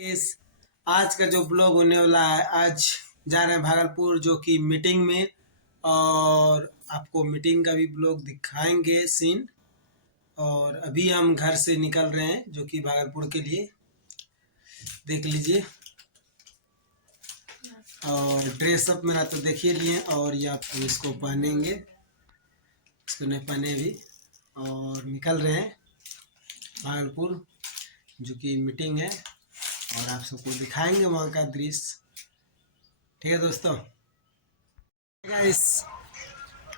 इस आज का जो ब्लॉग होने वाला है, आज जा रहे हैं भागलपुर जो कि मीटिंग में, और आपको मीटिंग का भी ब्लॉग दिखाएंगे सीन। और अभी हम घर से निकल रहे हैं जो कि भागलपुर के लिए, देख लीजिए। और ड्रेस अप मेरा तो देखिए लिए, और ये आप इसको पहनेंगे, इसको नहीं पहने अभी। और निकल रहे हैं भागलपुर जो कि मीटिंग है, और आप सबको दिखाएंगे वहाँ का दृश्य। ठीक है दोस्तों। गाइस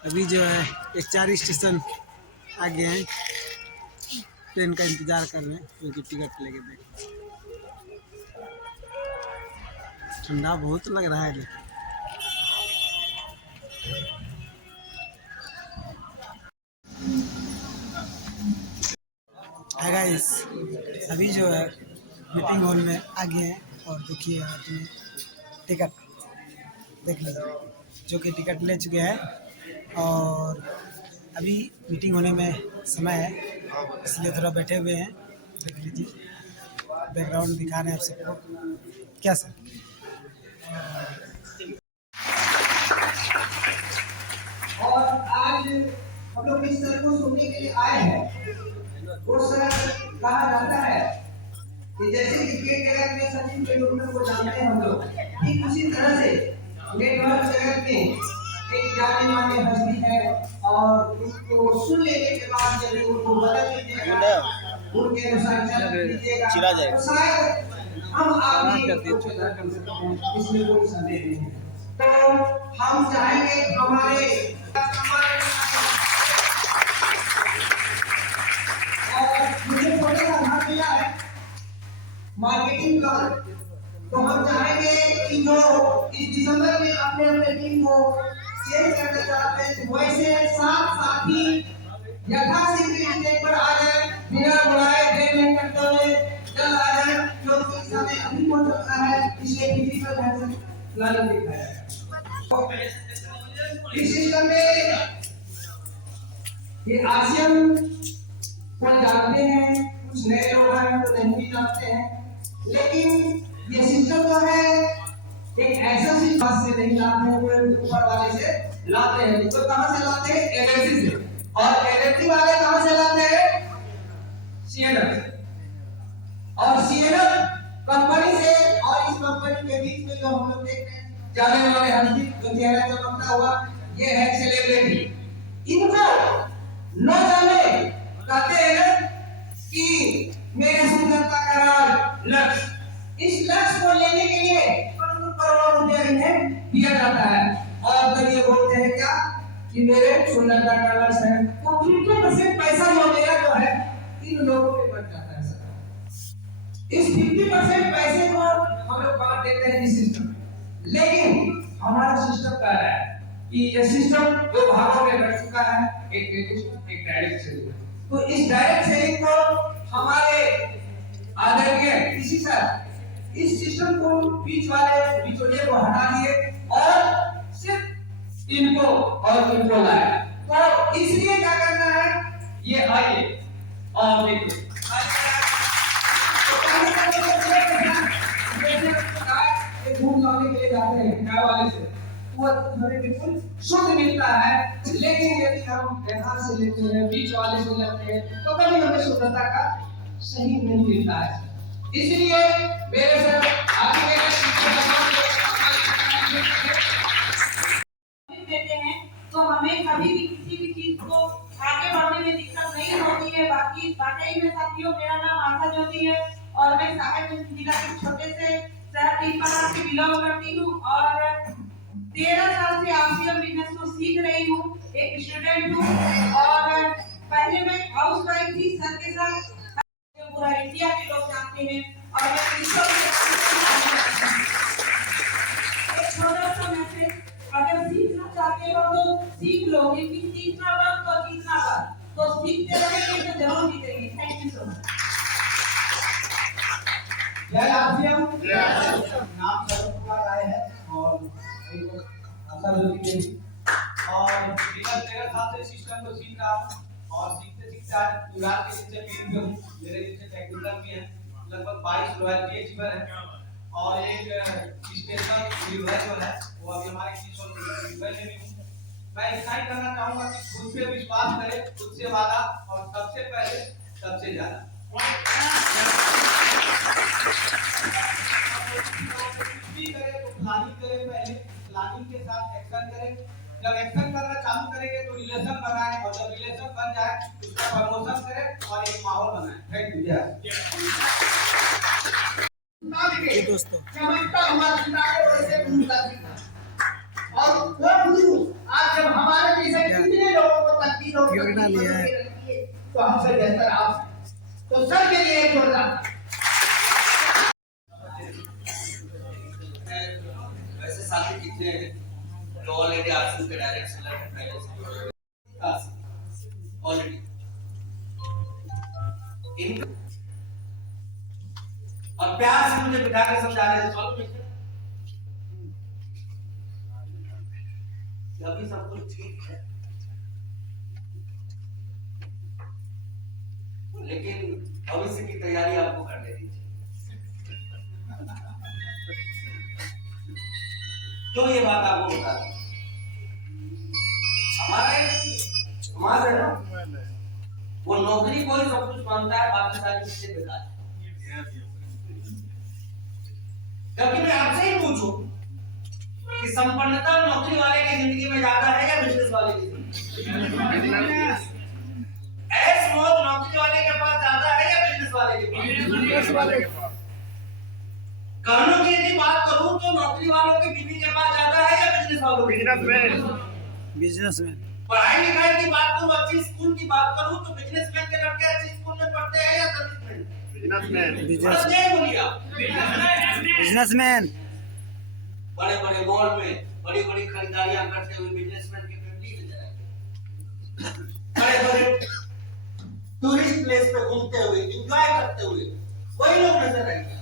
अभी जो है एक 4 स्टेशन आगे हैं, ट्रेन का इंतजार कर रहे हैं क्योंकि टिकट लेके देख। ठंडा बहुत लग रहा है लेकिन। है गाइस अभी जो है मीटिंग हॉल में आगे हैं, और देखिए आपने टिकट देख लीजिए जो कि टिकट ले चुके हैं। और अभी मीटिंग होने में समय है, इसलिए थोड़ा बैठे हुए हैं। देख लीजिए बैकग्राउंड दिखा रहे हैं आप सबको। क्या सर? और आज हम लोग इस सर को सुनने के लिए आए हैं। वो सर कहा जाता है कि जैसे क्रिकेट जगत में सचिन तेंदुलकर को जानते हैं हम लोग, ठीक उसी तरह से नेटवर्क जगत में एक जाने माने हस्ती है। और उनको सुन लेने के बाद जब उनको बदल दीजिएगा, उनके अनुसार चल लीजिएगा, तो शायद हम आगे इसमें कोई संदेह नहीं है। तो हम चाहेंगे हमारे मुझे थोड़ा सा भाग मिला है मार्केटिंग का, तो हम चाहेंगे कि जो इस दिसंबर में अपने अपने टीम को चेंज करना चाहते हैं, वैसे साथ साथी यथाशीघ्र स्टेज पर आ जाए, बिना बुलाए देर नहीं करते हुए जल्द आ जाए, क्योंकि समय अभी हो चुका है। इसलिए फिजिकल प्लानिंग दिखा है इस सिस्टम में। ये आसियन को जानते हैं, कुछ नए लोग हैं तो नहीं भी जानते हैं, लेकिन ये सिस्टम जो है एक ऐसा सिस्टम से नहीं लाते हैं, ऊपर वाले से लाते हैं। तो कहां से लाते हैं? एलएलसी से। और एलएलसी वाले कहां से लाते हैं? सीएनएफ। और सीएनएफ कंपनी से, और इस कंपनी के बीच में जो हम लोग देख रहे हैं जाने वाले हस्ती जो चेहरा चमकता हुआ, ये है सेलिब्रिटी। इनको न जाने कहते हैं कि मेरे सुंदरता का राज लक्ष्य, इस लक्ष्य को लेने के लिए करोड़ों रुपया इन्हें दिया जाता है। और फिर ये बोलते हैं क्या कि मेरे सुंदरता का लक्ष्य है, तो 50% पैसा जो मेरा जो है इन लोगों पे बच जाता है सर। इस 50% पैसे को हम लोग बांट देते हैं इस सिस्टम में। लेकिन हमारा सिस्टम कह रहा है कि ये सिस्टम दो भागों में बट चुका है, एक नेगोशिएशन, एक डायरेक्ट सेलिंग। तो इस डायरेक्ट सेलिंग को हमारे आदरणीय इसी सर इस सिस्टम को बीच वाले बिचौलिए को हटा दिए और सिर्फ इनको और इनको लाया। तो इसलिए क्या करना है, ये आइए और देखिए घूम लाने के लिए जाते हैं क्या वाले से, वो हमें बिल्कुल शुद्ध मिलता है। लेकिन यदि हम यहाँ से लेते हैं, बीच वाले से लेते हैं, तो कभी हमें शुद्धता का सही नहीं मिलता है। इसलिए मेरे सर आगे देते हैं तो हमें कभी भी किसी भी चीज को आगे बढ़ने में दिक्कत नहीं होती है। बाकी वाकई में साथियों, मेरा नाम आशा ज्योति है और मैं साहेबगंज जिला के छोटे से शहर टीमपरा से बिलोंग करती हूँ और 13 साल से आसियन बिजनेस को सीख रही हूँ। एक स्टूडेंट हूँ और पहले मैं हाउस वाइफ थी। सर के साथ पूरा इंडिया के लोग जानते हैं। और मैं एक छोटा सा मैसेज, अगर सीखना चाहते हो तो सीख लो, लेकिन सीखना बंद तो जीतना बंद। तो सीखते रहेंगे तो जरूर जीतेंगे। Thank you so much. जय आसियन। नाम सर्वकुमार राय है और आशा ज्योति देवी, और विगत 13 साल से सिस्टम को सीख रहा हूँ। और सीखते सीखते आज गुजरात के नीचे पीएम पे हूँ, मेरे नीचे टेक्निकल भी है। लगभग 22 रॉयल्टी अचीवर है और एक स्पेशल रिवर जो है वो अभी हमारे किशोर रिवर में भी हूँ। मैं इतना ही करना चाहूंगा कि खुद पे विश्वास करें, खुद से वादा और सबसे पहले सबसे ज्यादा। कुछ भी करें तो प्लानिंग करें, पहले प्लानिंग के साथ एक्शन करें। जब एक्शन करना चालू करेंगे तो रिलेशन बनाएं और जब रिलेशन बन जाए उसका प्रमोशन करें और एक माहौल बनाएं। Thank you. दोस्तों चमकता हुआ सितारे वैसे घूमता था और वो गुरु आज जब हमारे जैसे कितने लोगों को तकलीफ होती है तो हमसे बेहतर आप, तो सर के लिए जोरदार। वैसे साथी कितने हैं जो ऑलरेडी आरसीयू के डायरेक्ट सेलेक्ट पहले से ऑलरेडी इन और प्यार से मुझे बिठा कर समझा रहे थे सॉल्व नहीं अभी सब कुछ ठीक है लेकिन भविष्य की तैयारी आपको करने दीजिए। क्यों ये बात आपको बता रहा हमारे समाज है ना वो नौकरी को ही सब कुछ मानता है, बाकी सारी चीजें बेकार है। क्योंकि मैं आपसे ही पूछूं कि संपन्नता नौकरी वाले की जिंदगी में ज्यादा है या बिजनेस वाले की जिंदगी? ऐस मौत नौकरी वाले के पास ज्यादा है या बिजनेस वाले के पास? बिजनेस वाले के पास। घरों की यदि बात करूं तो नौकरी वालों की बीवी के पास ज्यादा है या बिजनेस वालों की? बिजनेसमैन। पढ़ाई लिखाई की बात करूं, अच्छी स्कूल की बात करूं तो बिजनेसमैन के लड़के अच्छी स्कूल में पढ़ते हैं या सर्विसमैन? बिजनेसमैन। बड़े बड़े मॉल में बड़ी बड़ी खरीदारियां करते हुए बिजनेसमैन की फैमिली नजर आएगी। बड़े बड़े टूरिस्ट प्लेस पे घूमते हुए एंजॉय करते हुए वही लोग नजर आएंगे।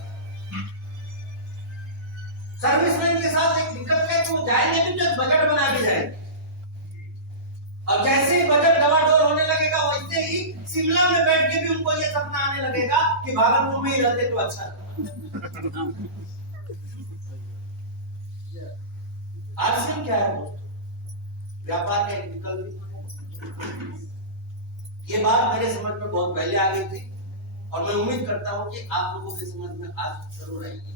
सर्विसमैन के साथ एक दिक्कत है कि वो जाएंगे भी तो बजट बना के जाएंगे और जैसे ही बजट डवाडोल होने लगेगा वैसे ही शिमला में बैठ के भी उनको ये सपना आने लगेगा कि भागलपुर में ही रहते तो अच्छा। आरसीएम क्या है दोस्तों? व्यापार का एक विकल्प। ये बात मेरे समझ में बहुत पहले आ गई थी और मैं उम्मीद करता हूं कि आप लोगों की समझ में आज जरूर आएगी।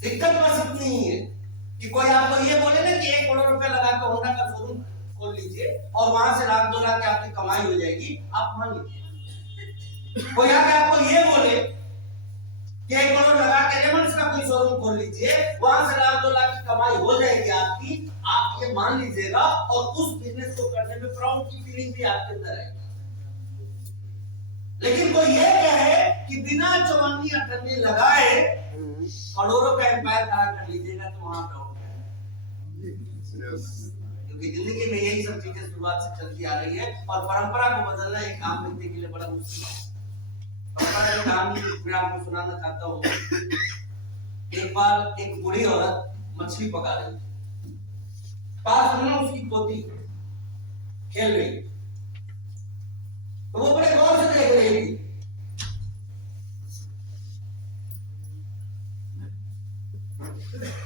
दिक्कत बस इतनी ही है कि कोई आपको ये बोले ना कि 1 करोड़ रुपए लगा के होंडा का शोरूम खोल लीजिए और वहां से लाख 2 लाख की आपकी कमाई हो जाएगी, आप मान लीजिए। कोई आके आपको ये बोले कि 1 करोड़ लगा के रेमंड्स का कोई शोरूम खोल लीजिए, वहां से लाख 2 लाख की कमाई हो जाएगी आपकी, आप ये मान लीजिएगा और उस बिजनेस को करने में प्राउड की फीलिंग भी आपके अंदर आएगी। लेकिन कोई ये कहे कि बिना चवन्नी अठन्नी लगाए करोड़ों का एम्पायर खड़ा कर लीजिएगा तो वहां डाउट है। क्योंकि जिंदगी में यही सब चीजें शुरुआत से चलती आ रही है और परंपरा को बदलना एक काम व्यक्ति के लिए बड़ा मुश्किल है। परंपरा की कहानी मैं आपको सुनाना चाहता हूँ। एक बार एक बूढ़ी औरत मछली पका रही थी, पास में उसकी पोती खेल रही, तो वो बड़े गौर से देख रही थी।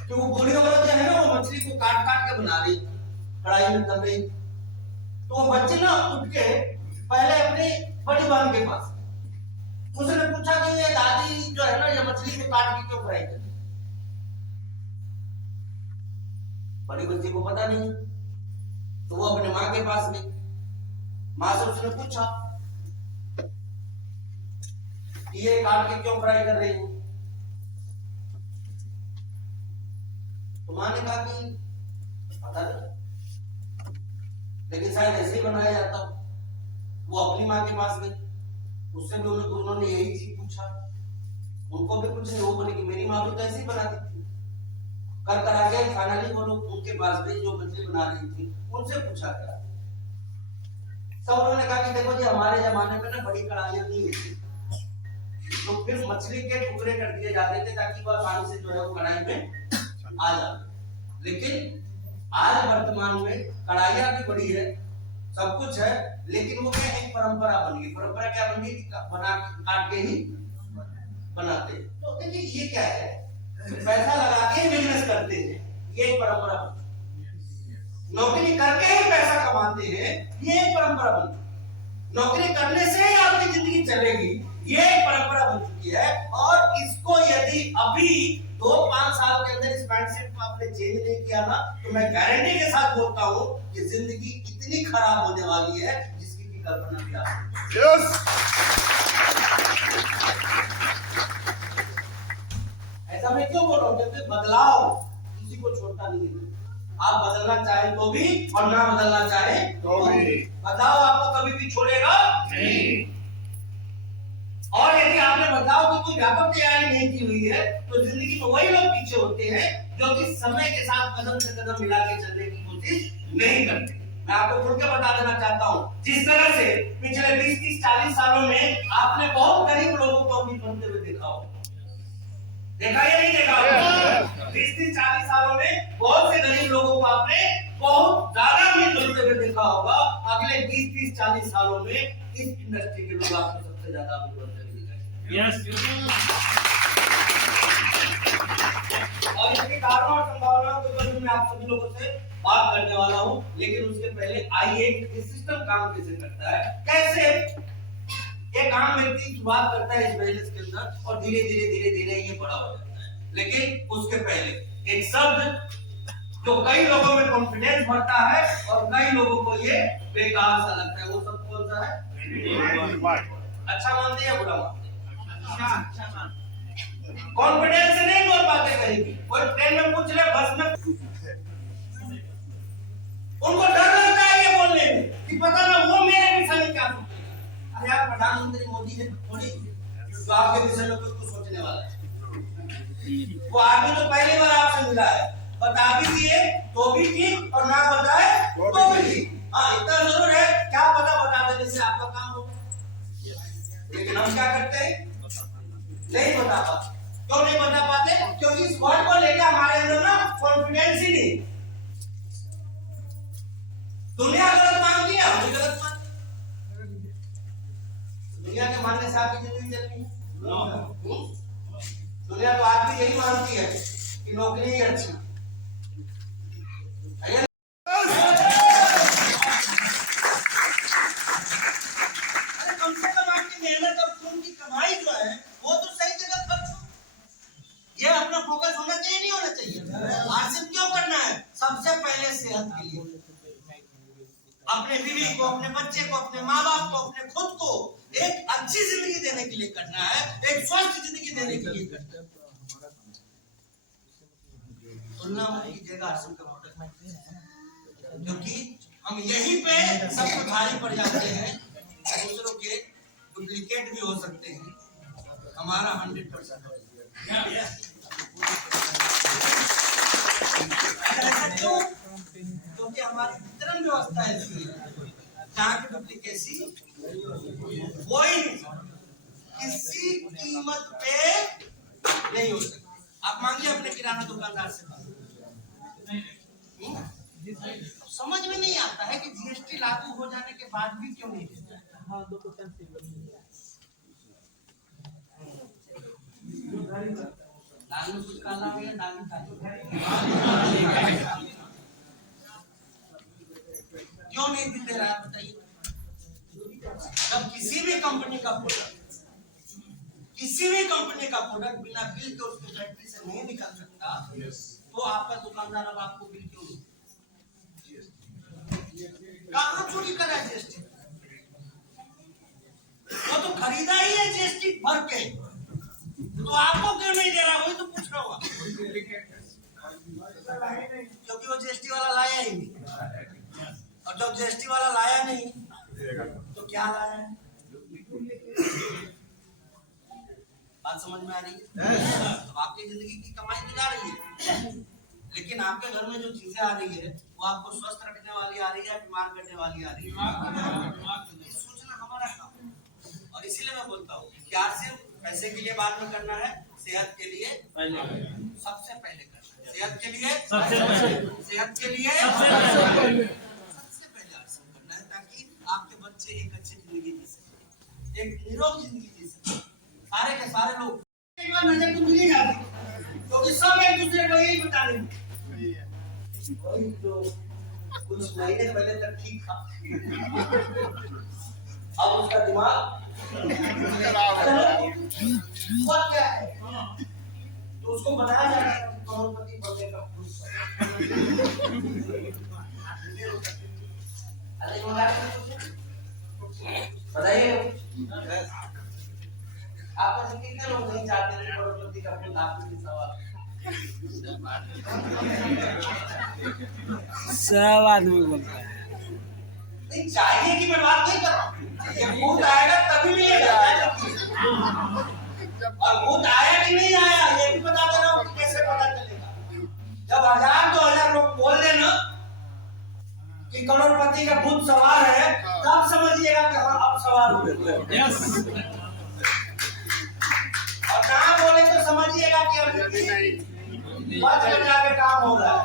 तो वो बूढ़ी औरत जो है ना वो मछली को काट काट के बना रही, कढ़ाई में तल रही। तो वो बच्चे ना उठ के पहले अपनी बड़ी बहन के पास, उसने पूछा कि ये दादी जो है ना ये मछली को काट के क्यों फ्राई करती? बड़ी बच्ची को पता नहीं, तो वो अपने माँ के पास गई। माँ से उसने पूछा कि ये काट के क्यों फ्राई कर रही हो? तो माँ ने कहा कि पता नहीं, लेकिन शायद ऐसे ही बनाया जाता। वो अपनी माँ के पास गई, उससे भी उन्होंने यही चीज पूछा, उनको भी कुछ नहीं। वो बोले कि मेरी माँ भी तो ऐसे ही बनाती थी। कर कर आगे फाइनली वो लोग उनके पास गए जो मछली बना रही थी, उनसे पूछा गया। सब उन्होंने कहा कि देखो जी हमारे जमाने में ना बड़ी कढ़ाइयां नहीं होती, तो फिर मछली के टुकड़े कर दिए जाते थे ताकि वह आसानी से जो है वो कढ़ाई में आ जाए। लेकिन आज वर्तमान में कढ़ाइयां भी बड़ी है, सब कुछ है, लेकिन वो क्या एक परंपरा बन गई। परंपरा क्या बन गई? बना काट के ही बनाते हैं। तो देखिए ये क्या है, पैसा लगा के बिजनेस करते हैं, ये एक परंपरा। नौकरी करके ही पैसा कमाते हैं, ये एक परंपरा बन। नौकरी करने से ही आपकी जिंदगी चलेगी, ये एक परंपरा बन चुकी है। और इसको यदि अभी 2-5 साल के अंदर इस माइंडसेट को आपने चेंज नहीं किया ना, तो मैं गारंटी के साथ बोलता हूं कि जिंदगी इतनी खराब होने वाली है जिसकी की कल्पना भी आप ऐसा मैं क्यों बोल रहा हूं, क्योंकि बदलाव किसी को छोड़ता नहीं है। आप बदलना चाहे तो भी और ना बदलना चाहे तो भी, बदलाव आपको कभी भी छोड़ेगा नहीं। और यदि आपने बदलाव की कोई व्यापक तैयारी नहीं की हुई है तो जिंदगी में वही लोग पीछे होते हैं जो कि समय के साथ कदम से कदम मिला के चलने की कोशिश नहीं करते। मैं आपको खुल के बता देना चाहता हूं, जिस तरह से पिछले 20-30-40 सालों में आपने बहुत गरीब लोगों को अमीर बनते हुए देखा हो, देखा या नहीं देखा? 20-40 सालों में बहुत से गरीब लोगों को आपने बहुत ज्यादा अमीर बनते हुए देखा होगा। अगले 20-30-40 सालों में इस इंडस्ट्री के लोग आपको सबसे ज्यादा अमीर बनते हुए दिखाएंगे। और इसके कारणों और संभावनाओं के बारे में आप सभी लोगों से बात करने वाला हूं, लेकिन उसके पहले आइए ये सिस्टम काम कैसे करता है, कैसे एक आम व्यक्ति शुरुआत करता है इस बिजनेस के अंदर और धीरे धीरे ये बड़ा हो जाता है। लेकिन उसके पहले एक शब्द जो कई लोगों में कॉन्फिडेंस भरता है और कई लोगों को ये बेकार सा लगता है, वो सब कौन सा है? अच्छा मानते हैं या बुरा मानते हैं? कॉन्फिडेंस से नहीं बोल पाते कहीं भी। कोई ट्रेन में पूछ ले, बस में, उनको डर लगता है ये बोलने में कि पता ना वो मेरे विषय में क्या सोचेगा। अरे यार, प्रधानमंत्री मोदी ने थोड़ी जो आपके विषय में कुछ सोचने वाला है। वो आदमी तो पहली बार आपसे मिला है, बता भी दिए तो भी ठीक और ना बताए तो भी ठीक। हाँ, इतना जरूर है, क्या पता बता देने से आपका काम होगा। लेकिन हम क्या करते हैं, नहीं बता पाते। क्यों नहीं बता पाते? क्योंकि इस वर्ड को लेकर हमारे अंदर ना कॉन्फिडेंस ही नहीं। दुनिया गलत मानती है, हम भी गलत मानते हैं। दुनिया के मानने से आपकी जिंदगी चलनी है? दुनिया तो आज भी यही मानती है कि नौकरी ही अच्छी। अरे कम से कम आपकी मेहनत और खून की कमाई जो है वो तो सही जगह खर्च हो। ये अपना फोकस होना चाहिए, नहीं होना चाहिए? आसिफ क्यों करना है? सबसे पहले सेहत के लिए, अपने बीवी को, अपने बच्चे को, अपने माँ बाप को, अपने खुद को एक अच्छी जिंदगी देने के लिए करना है, एक स्वस्थ जिंदगी देने के लिए करना है। तुलना मत कीजिएगा आसिफ का प्रोडक्ट, क्योंकि हम यहीं पे सबसे भारी पड़ जाते हैं। दूसरों के डुप्लीकेट भी हो सकते हैं, हमारा 100% है। क्योंकि हमारी वितरण व्यवस्था ऐसी है जहाँ की डुप्लीकेसी कोई किसी कीमत पे नहीं हो सकती। आप मांगिए अपने किराना दुकानदार से, समझ में नहीं आता है कि जीएसटी लागू हो जाने के बाद भी क्यों नहीं देता। दाल में कुछ काला है या दाल में क्यों नहीं दे रहा है बताइए? जब किसी भी कंपनी का प्रोडक्ट बिना बिल के उसकी फैक्ट्री से नहीं निकल सकता, तो आपका दुकानदार अब आपको बिल क्यों नहीं? कहाँ चोरी करा है जीएसटी? वो तो खरीदा ही है जीएसटी भर के, तो आपको क्यों नहीं दे रहा? वही तो पूछ रहा हूँ। क्योंकि वो जीएसटी वाला लाया ही नहीं, और जब जीएसटी वाला लाया नहीं तो क्या लाया है? बात समझ में आ रही है? तो आपकी जिंदगी की कमाई तो जा रही है, लेकिन आपके घर में जो चीजें आ रही है वो आपको स्वस्थ रखने वाली आ रही है, बीमार करने वाली आ रही है। सोचना हमारा काम है। और इसीलिए मैं बोलता हूँ कि आज सिर्फ पैसे के लिए बात नहीं करना है, सेहत के लिए सबसे पहले करना है। सेहत के लिए सबसे पहले करना है, ताकि आपके बच्चे एक अच्छी जिंदगी जी सके, एक निरोग जिंदगी जी सके। सारे के सारे लोग पर नजर तो मिली जाती, क्योंकि सब एक दूसरे को यही बता रहे हैं। वही जो कुछ महीने पहले तक ठीक था, अब उसका दिमाग हुआ क्या है, तो उसको बनाया जा रहा है करोड़पति बनने का खुश। अरे बताइए, आप में से कितने लोग नहीं चाहते हैं करोड़पति का खुद आपके सवाल? सब आदमी बोलता है। नहीं चाहिए कि मैं बात नहीं कर रहा हूँ, ये भूत आएगा तभी मिलेगा, और भूत आया कि नहीं आया ये भी बता दे रहा हूँ कि कैसे पता चलेगा। जब 1000-2000 लोग बोल देना कि करोड़पति का भूत सवार है, तब समझिएगा कि हाँ अब सवार हो गया। और कहाँ बोले तो समझिएगा कि अब बच बचा के काम हो रहा है।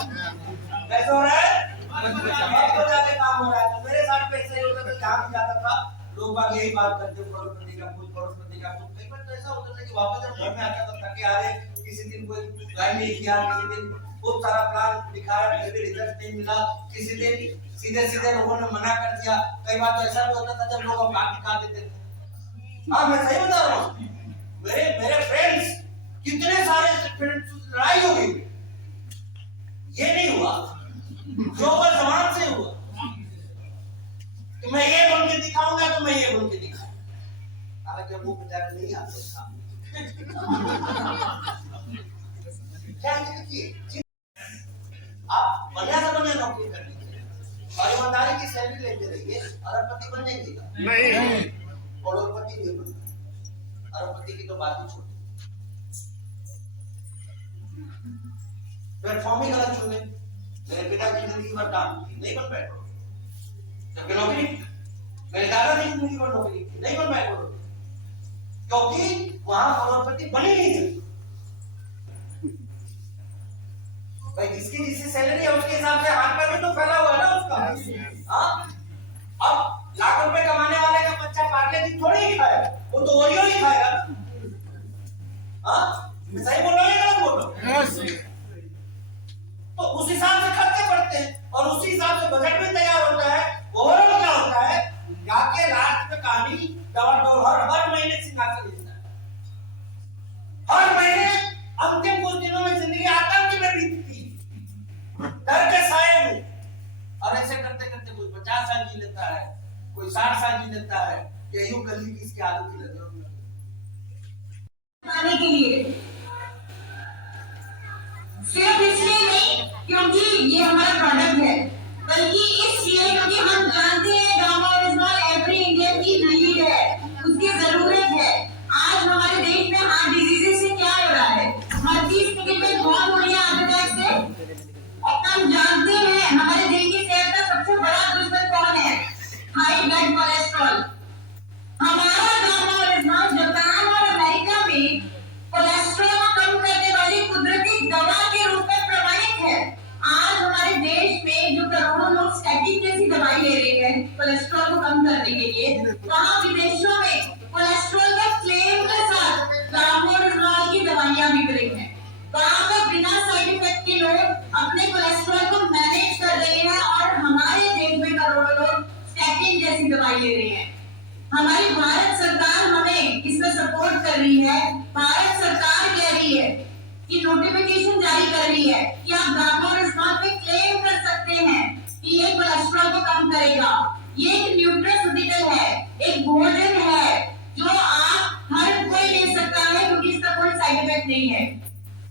कैसे हो रहा है? बच बचा के काम हो रहा है। तो मेरे साथ पे ऐसे ही होता था, जहाँ भी जाता था लोग बाग यही बात करते, करोड़पति का भूत, करोड़पति का भूत। कई बार तो ऐसा होता था कि वापस जब घर में आता था थके आ रहे, किसी दिन कोई गाय नहीं किया, किसी दिन बहुत सारा प्लान दिखाया, फिर भी रिजल्ट नहीं मिला, किसी दिन सीधे सीधे लोगों ने मना कर दिया। कई बार तो ऐसा भी होता था जब लोग बात दिखा देते थे। हाँ मैं सही बता रहा हूँ, मेरे फ्रेंड्स, कितने सारे फ्रेंड्स लड़ाई हो गई, ये नहीं हुआ जो पर जबान से हुआ कि मैं ये बन के दिखाऊंगा तो मैं ये बन के दिखाऊंगा, हालांकि मुंह पे जाकर नहीं आते सामने। क्या आप बढ़िया से बढ़िया नौकरी कर लीजिए और ईमानदारी की सैलरी लेते रहिए, अरबपति बन जाएंगे नहीं, करोड़पति नहीं बनना, अरबपति की तो बात ही छोड़। प्लेटफॉर्म ही गलत चुने, मेरे पिता की जिंदगी भर काम की, नहीं बन पाए जबकि नौकरी, मेरे दादा की जिंदगी भर नौकरी की, नहीं बन पाए क्योंकि वहां करोड़पति बने नहीं थे। भाई जिसकी जिसकी सैलरी है उसके हिसाब से हाथ में भी तो फैला हुआ है ना उसका। हाँ अब लाख रुपए कमाने वाले का बच्चा पार्ले जी थोड़ी ही खाएगा, वो तो ओरियो ही खाएगा। हाँ सही बोल रहा है गलत बोल रहा हूं? तो उस हिसाब से खर्चे पड़ते हैं और उसी हिसाब से बजट भी तैयार होता है। ओवरऑल क्या होता है, जाके लास्ट में कहानी हर महीने सिंहासन मिलता है, हर महीने अंतिम कुछ दिनों में जिंदगी आतंक में बीतती, डर के साए में। और ऐसे करते करते कोई 50 साल जी लेता है, कोई 60 साल जी लेता है, यही गली की इसकी आदत ही लगी आने के लिए सिर्फ इसलिए नहीं क्योंकि ये हमारा प्रोडक्ट है, बल्कि इसलिए क्योंकि हम जानते हैं गामा ओरिजिनल एवरी इंडियन की नीड है, उसकी जरूरत है। आज हमारे देश में हार्ट डिजीजेस से क्या हो रहा है, हर 30 सेकंड में मौत हो रही है हार्ट अटैक से। और हम जानते हैं हमारे दिल की सेहत का सबसे बड़ा दुश्मन कौन है, हाई ब्लड कोलेस्ट्रॉल। हमारा गामा ओरिजिनल जापान और अमेरिका में कोलेस्ट्रॉल को कम करने वाली कुदरती दवा के रूप में प्रमाणित है। आज हमारे देश में जो करोड़ों लोग स्टैटिन जैसी दवाई ले रहे हैं कोलेस्ट्रॉल को कम करने के लिए, वहाँ विदेशों में कोलेस्ट्रॉल के क्लेम के साथ गामा ओरिजिनल की दवाइयाँ बिक रही हैं। वहाँ पर बिना साइड इफेक्ट के लोग अपने कोलेस्ट्रॉल को मैनेज कर रहे हैं और हमारे देश में करोड़ों लोग स्टैटिन जैसी दवाई ले रहे हैं। हमारी भारत सरकार हमें इसमें सपोर्ट कर रही है। भारत सरकार कह रही है कि नोटिफिकेशन जारी कर रही है कि आप गामा ओरिजिनल पे क्लेम कर सकते हैं कि ये कोलेस्ट्रॉल को कम करेगा। ये एक न्यूट्रास्यूटिकल है, एक भोजन है जो आप हर कोई ले सकता है क्योंकि इसका कोई साइड इफेक्ट नहीं है।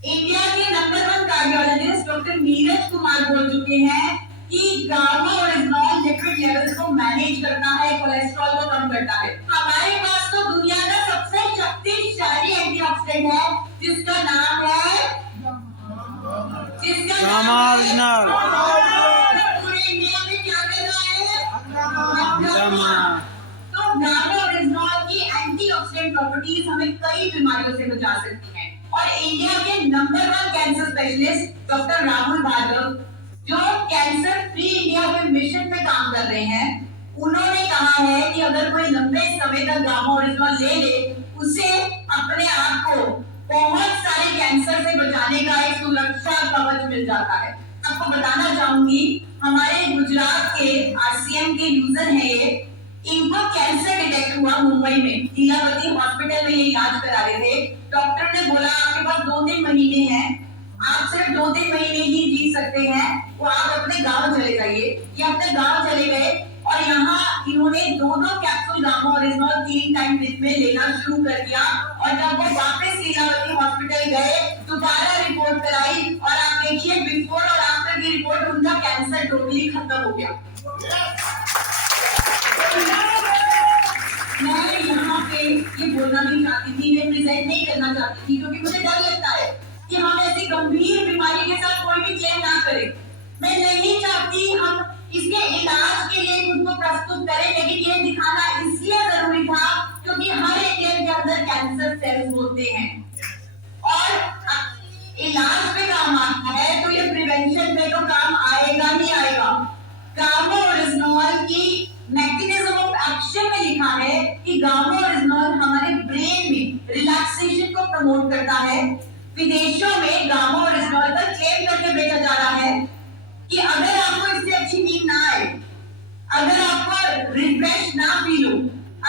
इंडिया के number 1 cardiologist doctor Neeraj Kumar बोल चुके हैं कि गामा ओरिजिनल लिपिड लेवल्स को मैनेज करता है, कोलेस्ट्रॉल को कम करता है। हमारे पास तो दुनिया का सबसे शक्तिशाली एंटीऑक्सीडेंट है जिसका नाम है गामा ओरिजिनल। पूरे इंडिया में क्या कर रहा है, गामा। तो गामा ओरिजिनल की एंटीऑक्सीडेंट प्रॉपर्टीज हमें कई बीमारियों से बचा सकती हैं। और इंडिया के number 1 cancer specialist doctor Rahul Bhargav जो कैंसर फ्री इंडिया के मिशन पे काम कर रहे हैं, उन्होंने कहा है कि अगर कोई लंबे समय तक गामा ओरिजिनल ले ले, उसे अपने आप को बहुत सारे कैंसर से बचाने का एक सुरक्षा कवच मिल जाता है। आपको बताना चाहूंगी, हमारे गुजरात के आरसीएम के यूजर है ये, इनको कैंसर डिटेक्ट हुआ मुंबई में, लीलावती हॉस्पिटल में ये इलाज करा रहे थे। डॉक्टर ने बोला आपके पास 2-3 महीने हैं, आप सिर्फ 2-3 महीने ही जी सकते हैं, वो आप अपने गांव चले जाइए। ये अपने गांव चले गए और यहाँ इन्होंने 2-2 कैप्सूल गामा ओरिजिनल 3 टाइम दिन में लेना शुरू कर दिया। और जब वो वापस लीलावती हॉस्पिटल गए, दोबारा रिपोर्ट कराई और आप देखिए बिफोर और आफ्टर की रिपोर्ट, उनका कैंसर टोटली खत्म हो गया। मैं यहाँ पे ये बोलना नहीं चाहती थी, ये प्रेजेंट नहीं करना चाहती थी, क्योंकि मुझे डर लगता है कि हम ऐसी गंभीर बीमारी के साथ कोई भी क्लेम ना करें। मैं नहीं चाहती हम इसके इलाज के लिए खुद को प्रस्तुत करें, लेकिन ये दिखाना इसलिए जरूरी था क्योंकि हर एक के अंदर कैंसर सेल्स होते हैं और इलाज पे काम आता है, तो ये प्रिवेंशन पे तो काम आएगा ही आएगा। गामा ओरिजिनल की मैकेनिज्म ऑफ एक्शन में लिखा है कि गामा ओरिजिनल हमारे ब्रेन में रिलैक्सेशन को प्रमोट करता है। विदेशों में गामा ओरिजिनल पर क्लेम करके बेचा जा रहा है कि अगर आपको इससे अच्छी नींद ना आए, अगर आपको रिफ्रेश ना फील हो,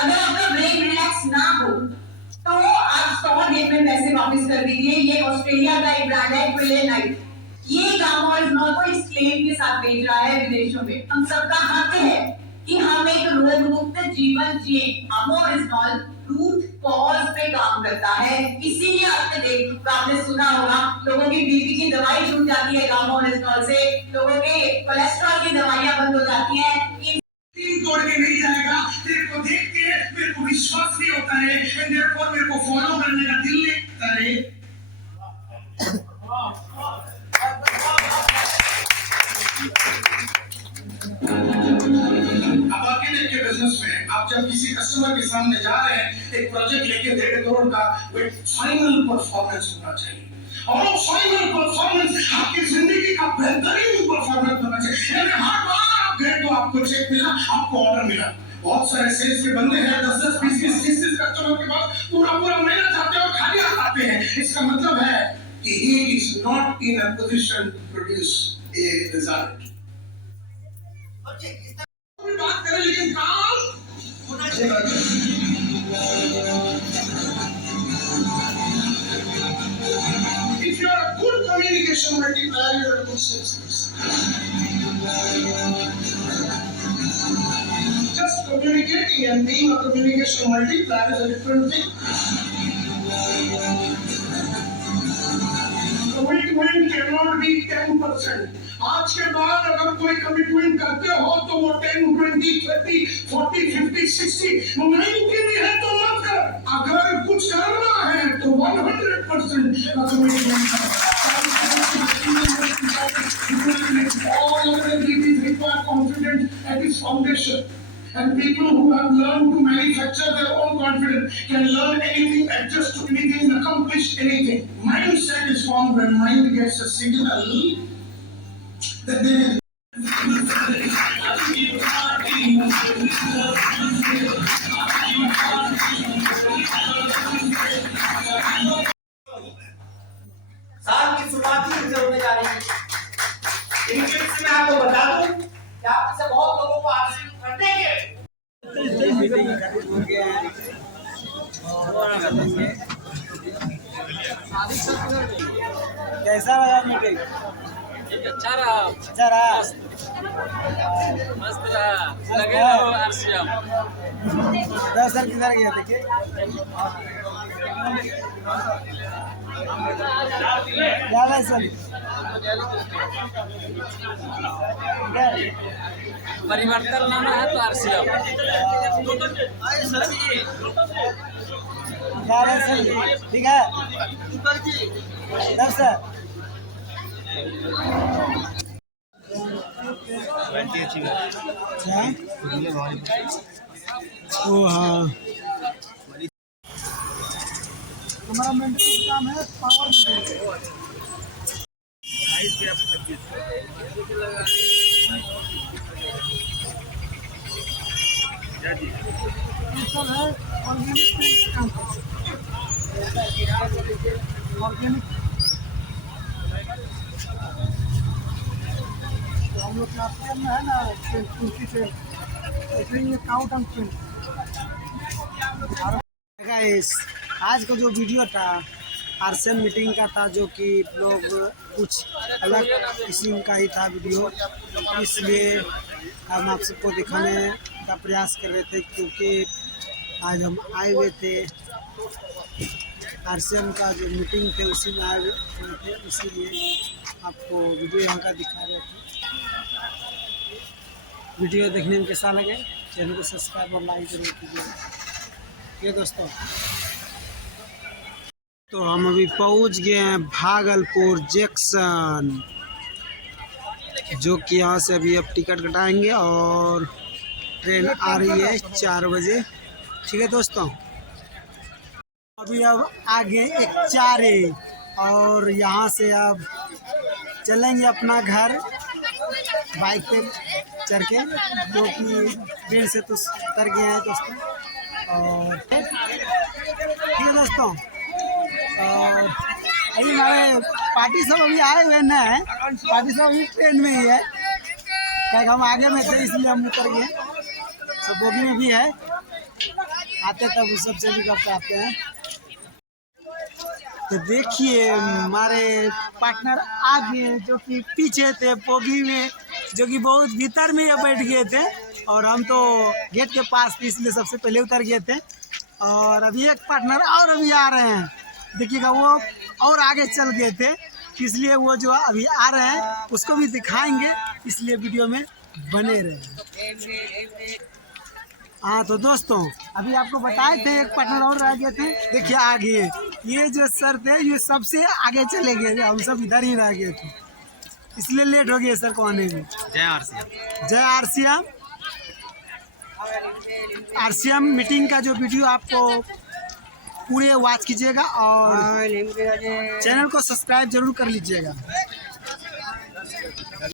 अगर आपका ब्रेन रिलैक्स ना हो, तो आप 100 दिन में पैसे वापस कर दीजिए। ये ऑस्ट्रेलिया का एक ब्रांड है क्विलेनाइट, ये गामा ओरिजिनल को इस क्लेम के साथ बेच रहा है विदेशों में। हम सबका हक है कि हम एक रोग मुक्त जीवन जिए। गामा ओरिजिनल रूट कॉज पे काम करता है, इसीलिए आपने सुना होगा लोगों की बीपी की दवाई छूट जाती है गामा ओरिजिनल से, लोगों के कोलेस्ट्रॉल की दवाइयां बंद हो जाती हैं। तोड़ के नहीं जाएगा, तेरे को देख के मेरे को विश्वास नहीं होता है, मेरे को फॉलो करने का दिल नहीं करता है। अब अकेले के बिजनेस में आप जब किसी कस्टमर के सामने जा रहे हैं, एक प्रोजेक्ट लेके 1.5 करोड़ का, फाइनल परफॉर्मेंस होना चाहिए और फाइनल परफॉर्मेंस आपकी जिंदगी का बेहतरीन परफॉर्मेंस होना चाहिए। हर बार आप गए तो आपको चेक मिला, आपको ऑर्डर मिला। बहुत सारे सेल्स के बंदे हैं 10-10, 20-20, 30-30 कस्टमर के पास पूरा महीना जाते हैं और खाली आते हैं। इसका मतलब है कि he is not in a position to produce a result। बात करें लेकिन काम होना चाहिए। If you are a good communication multiplier, you are a good salesperson. Just communicating and being a communication multiplier is a different thing. Commitment cannot be 10%. आज के बाद अगर कोई कमिटमेंट करते हो तो वो 10, 20, 30, 40, 50, 60, 90 भी है तो मत कर। अगर कुछ करना है तो 100% का commitment all abilities require confidence at its foundation. And people who have learned to manufacture their own confidence can learn anything, adjust to anything, accomplish anything. Mindset is formed when mind gets a signal that they साल की शुरुआत ही से होने जा रही है। इन tips में आपको बता दूं कि आप में से बहुत लोगों को आरसीएम कर देंगे। कैसा लगा मीटिंग? अच्छा रहा, अच्छा रहा, मस्त रहा, लगे रहो आरसीएम। सर किधर गया देखिए? क्या है सर? परिवर्तन लाना है तो आरसीएम। क्या है सर? ठीक है तब सर ओ हाँ, हमारा मेंटेनेंस काम है पावर है ऑर्गेनिक काम। ऑर्गेनिक। तो हम लोग का पेन में है ना तुलसी पेन, इसलिए ये काउट एंड पेन। गाइस, आज का जो वीडियो था आरसीएम मीटिंग का था, जो कि लोग कुछ अलग किस्म का ही था वीडियो, इसलिए हम आप सबको दिखाने का प्रयास कर रहे थे, क्योंकि आज हम आए हुए थे आरसीएम का जो मीटिंग थे उसी में आए हुए थे, इसीलिए आपको वीडियो यहाँ का दिखा रहे थे। वीडियो देखने में कैसा लगे चैनल को सब्सक्राइब और लाइक जरूर कीजिएगा। ये दोस्तों, तो हम अभी पहुंच गए हैं भागलपुर जंक्शन, जो कि यहाँ से अभी अब टिकट कटाएंगे और ट्रेन आ रही है 4 बजे। ठीक है दोस्तों, अभी अब आगे एक 4 है और यहाँ से अब चलेंगे अपना घर बाइक पे चढ़ के, जो कि ट्रेन से तो उतर गए हैं दोस्तों। और ठीक है दोस्तों, और अभी हमारे पार्टी सब अभी आए हुए न है, पार्टी सब अभी ट्रेन में ही है, क्या हम आगे में थे इसलिए हम उतर गए। सब बोगी में भी है, आते तब उस सबसे भी करते आते हैं। तो देखिए हमारे पार्टनर आगे जो कि पीछे थे बोगी में, जो कि बहुत भीतर में ये बैठ गए थे, और हम तो गेट के पास थे इसलिए सबसे पहले उतर गए थे। और अभी एक पार्टनर और अभी आ रहे हैं, देखिएगा वो और आगे चल गए थे, इसलिए वो जो अभी आ रहे हैं उसको भी दिखाएंगे, इसलिए वीडियो में बने रहे। हाँ तो दोस्तों, अभी आपको बताए थे एक पार्टनर और रह गए थे, देखिए आगे ये जो सर थे ये सबसे आगे चले गए, हम सब इधर ही रह गए थे, इसलिए लेट हो गए सर को आने में। जय आरसीएम। जय आरसीएम। आरसीएम मीटिंग का जो वीडियो आपको पूरे वॉच कीजिएगा और चैनल को सब्सक्राइब जरूर कर लीजिएगा।